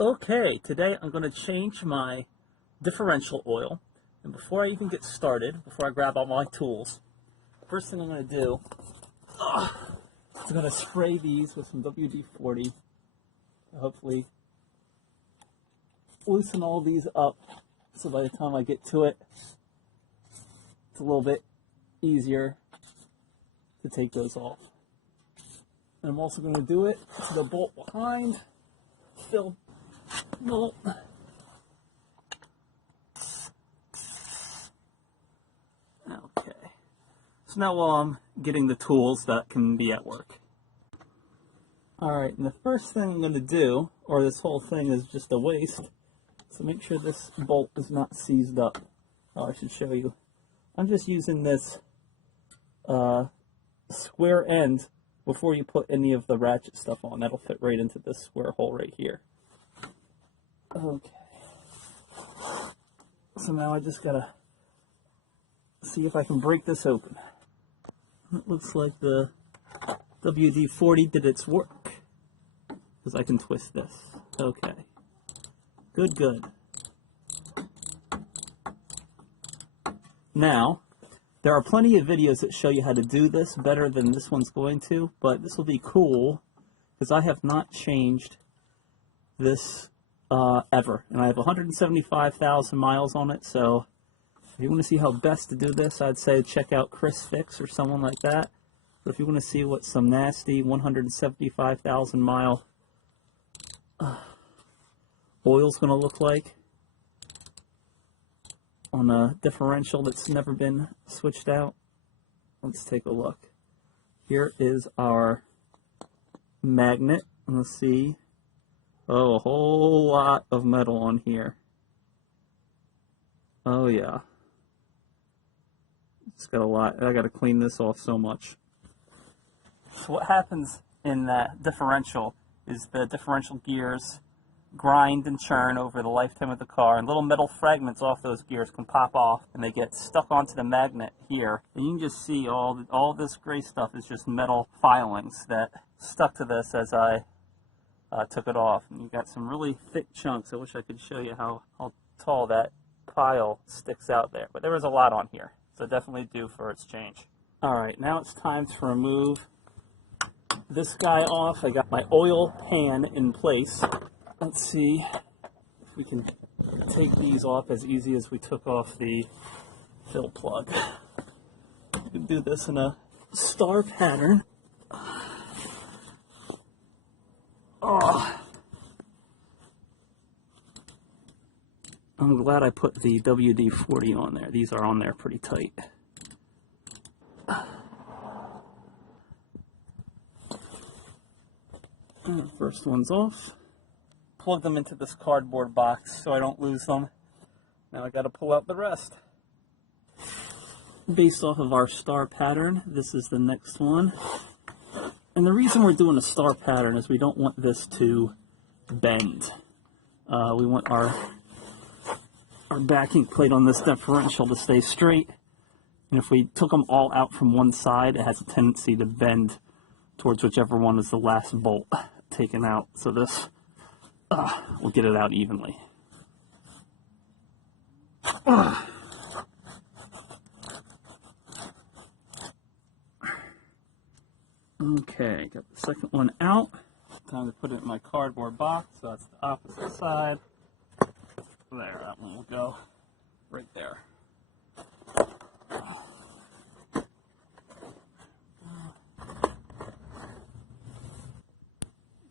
Okay, today I'm going to change my differential oil. And before I even get started, before I grab all my tools, first thing I'm going to do is I'm going to spray these with some WD-40 to hopefully loosen all these up so by the time I get to it, it's a little bit easier to take those off. And I'm also going to do it to the bolt behind, fill bolt. Okay. So now while I'm getting the tools that can be at work. Alright, and the first thing I'm going to do, or this whole thing is just a waste, so make sure this bolt is not seized up. Oh, I should show you. I'm just using this square end before you put any of the ratchet stuff on. That'll fit right into this square hole right here. Okay. So now I just gotta see if I can break this open. It looks like the WD-40 did its work, because I can twist this. Okay. Good, good. Now, there are plenty of videos that show you how to do this better than this one's going to, but this will be cool because I have not changed this ever. And I have 175,000 miles on it, so if you want to see how best to do this, I'd say check out Chris Fix or someone like that. But if you want to see what some nasty 175,000 mile oil's going to look like on a differential that's never been switched out, let's take a look. Here is our magnet. Let's see. Oh, a whole lot of metal on here. Oh yeah. It's got a lot. I got to clean this off so much. So what happens in that differential is the differential gears grind and churn over the lifetime of the car, and little metal fragments off those gears can pop off and they get stuck onto the magnet here. And you can just see all this gray stuff is just metal filings that stuck to this as I took it off. And you got some really thick chunks. I wish I could show you how tall that pile sticks out there, but there was a lot on here, so definitely due for its change. Alright, now it's time to remove this guy off. I got my oil pan in place. Let's see if we can take these off as easy as we took off the fill plug. We can do this in a star pattern. Oh. I'm glad I put the WD-40 on there. These are on there pretty tight. And the first one's off. Plug them into this cardboard box so I don't lose them. Now I got to pull out the rest. Based off of our star pattern, this is the next one. And the reason we're doing a star pattern is we don't want this to bend. We want our backing plate on this differential to stay straight. And if we took them all out from one side, it has a tendency to bend towards whichever one is the last bolt taken out. So this we'll get it out evenly. Okay, got the second one out. Time to put it in my cardboard box, so that's the opposite side. There, that one will go right there.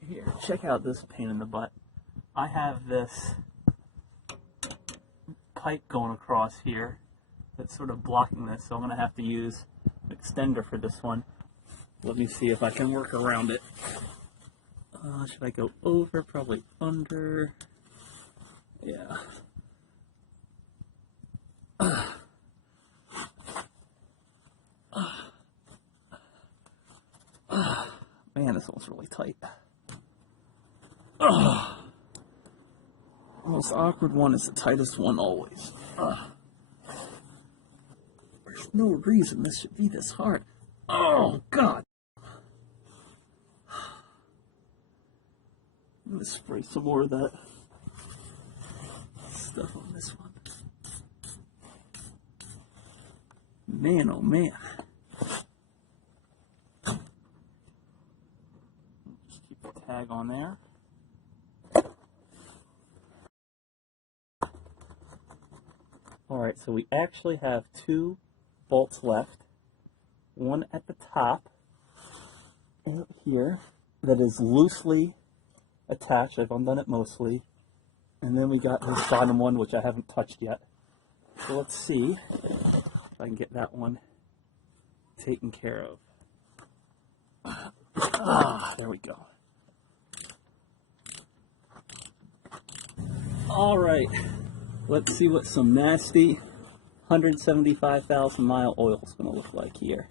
Here, check out this pain in the butt. I have this pipe going across here that's sort of blocking this, so I'm going to have to use an extender for this one. Let me see if I can work around it. Should I go over? Probably under. Yeah. Man, this one's really tight. The most awkward one is the tightest one always. There's no reason this should be this hard. Oh, God. I'm going to spray some more of that stuff on this one. Man, oh man. Just keep the tag on there. Alright, so we actually have 2 bolts left. One at the top, out here, that is loosely attached. I've undone it mostly. And then we got this bottom one, which I haven't touched yet. So let's see if I can get that one taken care of. There we go. Alright, let's see what some nasty 175,000 mile oil is going to look like here.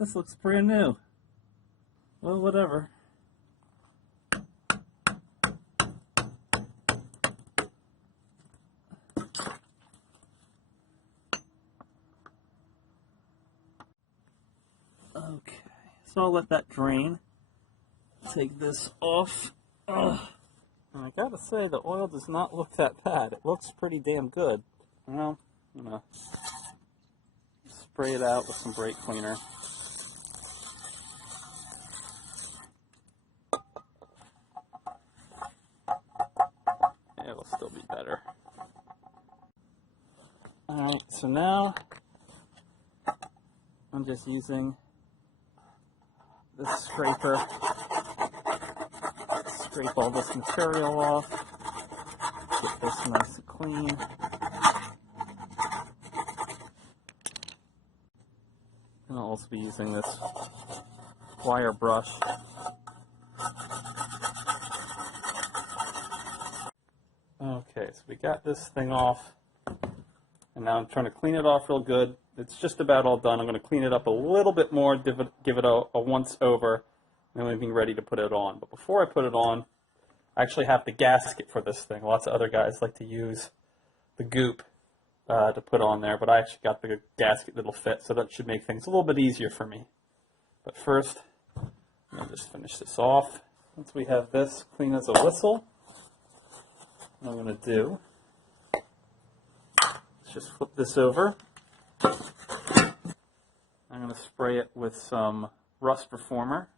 This looks brand new. Well, whatever. Okay, so I'll let that drain. Take this off. And I gotta say, the oil does not look that bad. It looks pretty damn good. Well, I'm gonna spray it out with some brake cleaner. It'll still be better. Alright, so now I'm just using this scraper to scrape all this material off, get this nice and clean. And I'll also be using this wire brush. Okay, so we got this thing off, and now I'm trying to clean it off real good. It's just about all done. I'm going to clean it up a little bit more, give it a once over, and then we'll be ready to put it on. But before I put it on, I actually have the gasket for this thing. Lots of other guys like to use the goop to put on there, but I actually got the gasket that'll fit, so that should make things a little bit easier for me. But first, I'll just finish this off. Once we have this clean as a whistle, what I'm going to do is just flip this over. I'm going to spray it with some rust reformer.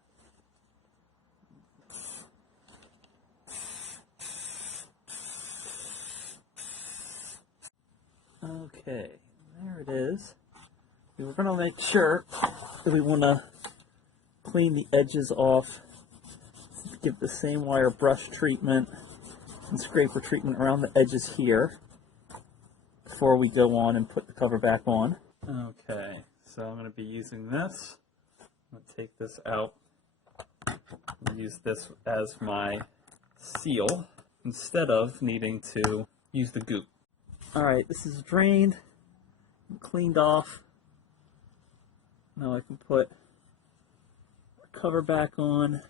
Okay, there it is. We're going to make sure that we want to clean the edges off. Give the same wire brush treatment and scraper treatment around the edges here before we go on and put the cover back on. Okay, so I'm going to be using this. I'm going to take this out and use this as my seal instead of needing to use the goop. Alright, this is drained and cleaned off. Now I can put the cover back on.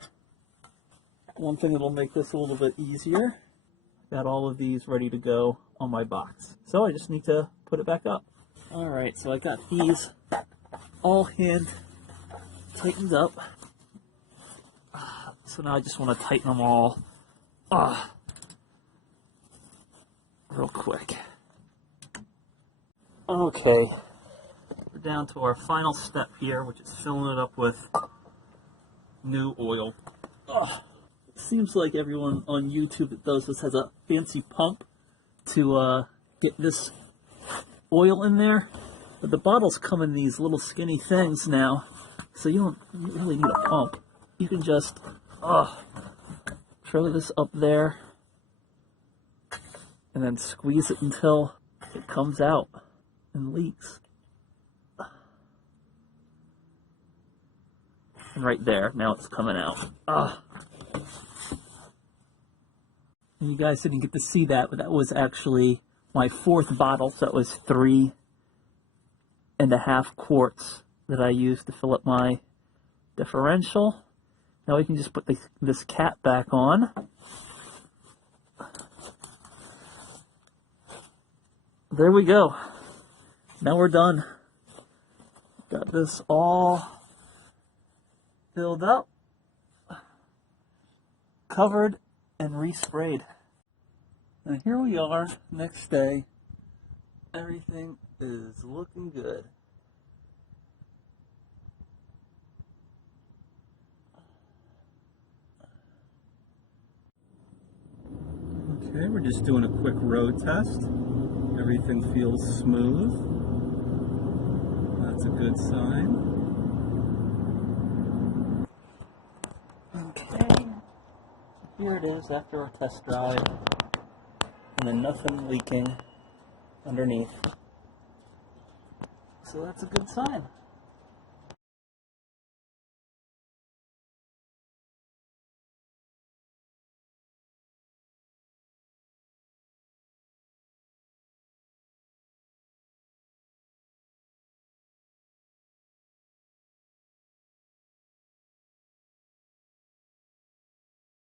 One thing that'll make this a little bit easier, got all of these ready to go on my box. So I just need to put it back up. Alright, so I got these all hand tightened up. So now I just want to tighten them all real quick. Okay, we're down to our final step here, which is filling it up with new oil. It seems like everyone on YouTube that does this has a fancy pump to get this oil in there, but the bottles come in these little skinny things now, so you don't really need a pump. You can just throw this up there and then squeeze it until it comes out and leaks. And right there, now it's coming out. And you guys didn't get to see that, but that was actually my 4th bottle, so that was 3.5 quarts that I used to fill up my differential. Now we can just put this cap back there we go. Now we're done. Got this all filled up, covered, and resprayed. And here we are, next day. Everything is looking good. Okay, we're just doing a quick road test. Everything feels smooth. That's a good sign. Okay, here it is after our test drive. And then nothing leaking underneath. So that's a good sign.